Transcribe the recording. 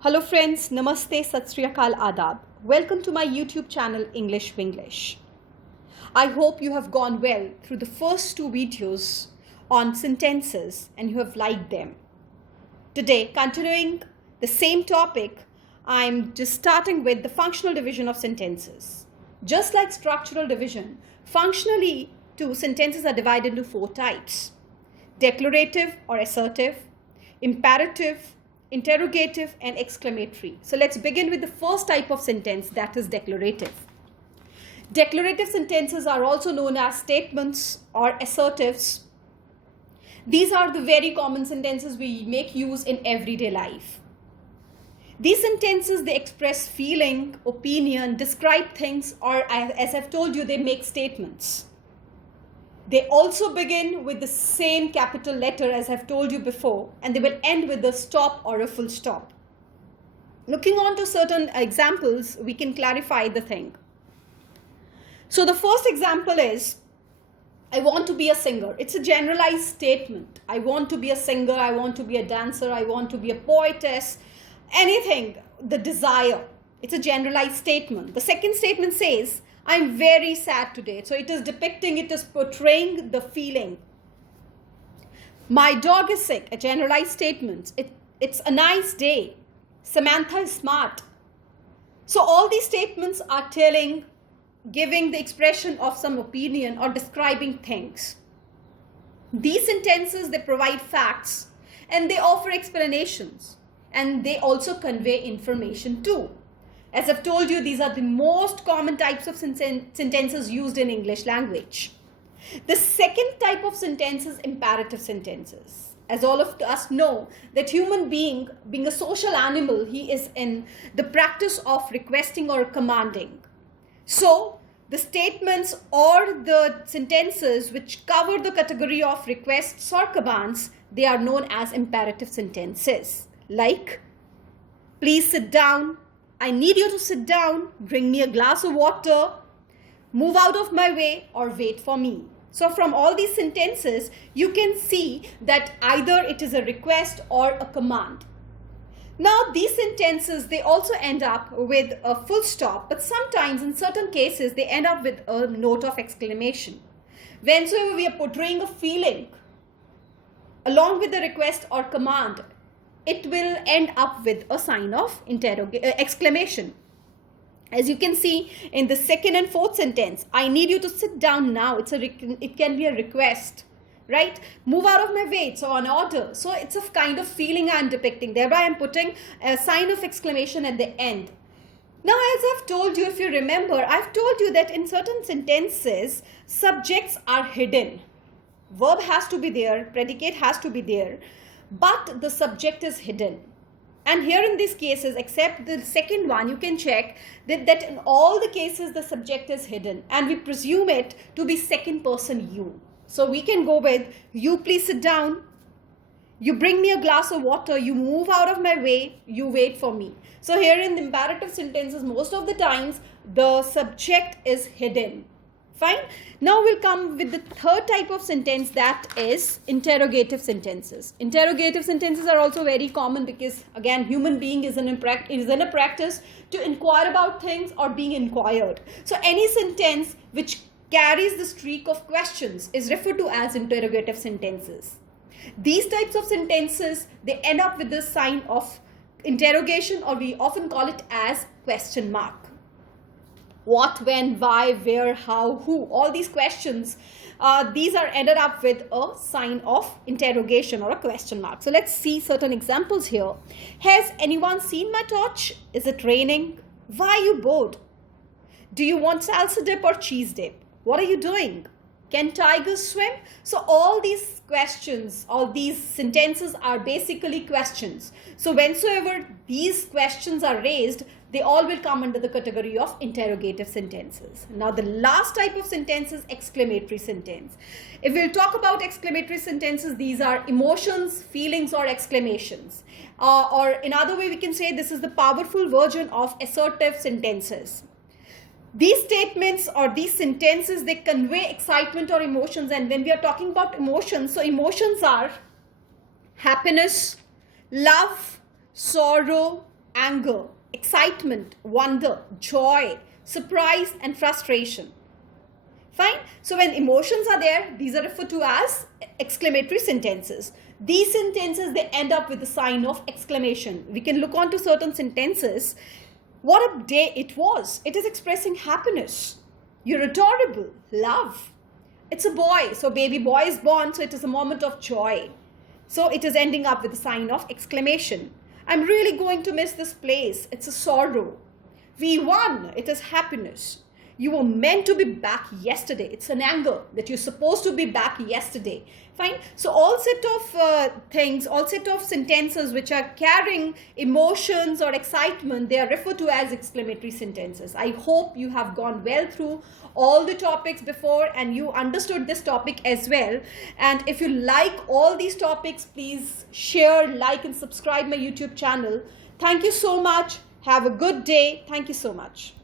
Hello friends, Namaste, Sat Sri Akal, Adab. Welcome to my YouTube channel English Winglish. I hope you have gone well through the first two videos on sentences and you have liked them. Today, continuing the same topic, I'm just starting with the functional division of sentences. Just like structural division, functionally too, sentences are divided into four types: declarative or assertive, imperative, interrogative, and exclamatory. So let's begin with the first type of sentence, that is declarative. Declarative sentences are also known as statements or assertives. These are the very common sentences we make use in everyday life. These sentences, they express feeling, opinion, describe things, or as I've told you, they make statements. They also begin with the same capital letter as I've told you before, and they will end with a stop or a full stop. Looking on to certain examples, we can clarify the thing. So the first example is, I want to be a singer. It's a generalized statement. I want to be a singer, I want to be a dancer, I want to be a poetess, anything, the desire. It's a generalized statement. The second statement says, I'm very sad today. So it is depicting, it is portraying the feeling. My dog is sick, a generalized statement. It's a nice day. Samantha is smart. So all these statements are giving the expression of some opinion or describing things. These sentences, they provide facts and they offer explanations, and they also convey information too. As I've told you, these are the most common types of sentences used in English language. The second type of sentence is imperative sentences. As all of us know, that human being a social animal, he is in the practice of requesting or commanding. So, the statements or the sentences which cover the category of requests or commands, they are known as imperative sentences. Like, please sit down, I need you to sit down, bring me a glass of water, move out of my way, or wait for me. So from all these sentences, you can see that either it is a request or a command. Now these sentences, they also end up with a full stop, but sometimes in certain cases, they end up with a note of exclamation. Whensoever we are portraying a feeling along with the request or command, it will end up with a sign of exclamation. As you can see in the second and fourth sentence, I need you to sit down now. It can be a request, right? Move out of my way. It's an order. So it's a kind of feeling I'm depicting. Thereby I'm putting a sign of exclamation at the end. Now, as I've told you, if you remember, I've told you that in certain sentences, subjects are hidden. Verb has to be there, predicate has to be there, but the subject is hidden. And here in these cases, except the second one, you can check that in all the cases the subject is hidden, and we presume it to be second person you. So we can go with, you please sit down, you bring me a glass of water, you move out of my way, you wait for me. So here in the imperative sentences, most of the times the subject is hidden. Fine. Now we'll come with the third type of sentence, that is interrogative sentences. Interrogative sentences are also very common because, again, human being is in a practice to inquire about things or being inquired. So any sentence which carries the streak of questions is referred to as interrogative sentences. These types of sentences, they end up with the sign of interrogation, or we often call it as question mark. What, when, why, where, how, who, all these questions, these are ended up with a sign of interrogation or a question mark. So let's see certain examples here. Has anyone seen my torch? Is it raining? Why are you bored? Do you want salsa dip or cheese dip? What are you doing? Can tigers swim? So all these questions, all these sentences are basically questions. So whensoever these questions are raised, they all will come under the category of interrogative sentences. Now the last type of sentence is exclamatory sentence. If we'll talk about exclamatory sentences, these are emotions, feelings, or exclamations. Or in other way, we can say this is the powerful version of assertive sentences. These statements or these sentences, they convey excitement or emotions. And when we are talking about emotions, so emotions are happiness, love, sorrow, anger, excitement, wonder, joy, surprise, and frustration. Fine. So when emotions are there, these are referred to as exclamatory sentences. These sentences, they end up with the sign of exclamation. We can look on to certain sentences. What a day it was. It is expressing happiness. You're adorable. Love. It's a boy. So baby boy is born. So it is a moment of joy. So it is ending up with the sign of exclamation. I'm really going to miss this place. It's a sorrow. We won. It is happiness. You were meant to be back yesterday. It's an anger that you're supposed to be back yesterday. Fine. So all set of things, all set of sentences which are carrying emotions or excitement, they are referred to as exclamatory sentences. I hope you have gone well through all the topics before and you understood this topic as well. And if you like all these topics, please share, like, and subscribe my YouTube channel. Thank you so much. Have a good day. Thank you so much.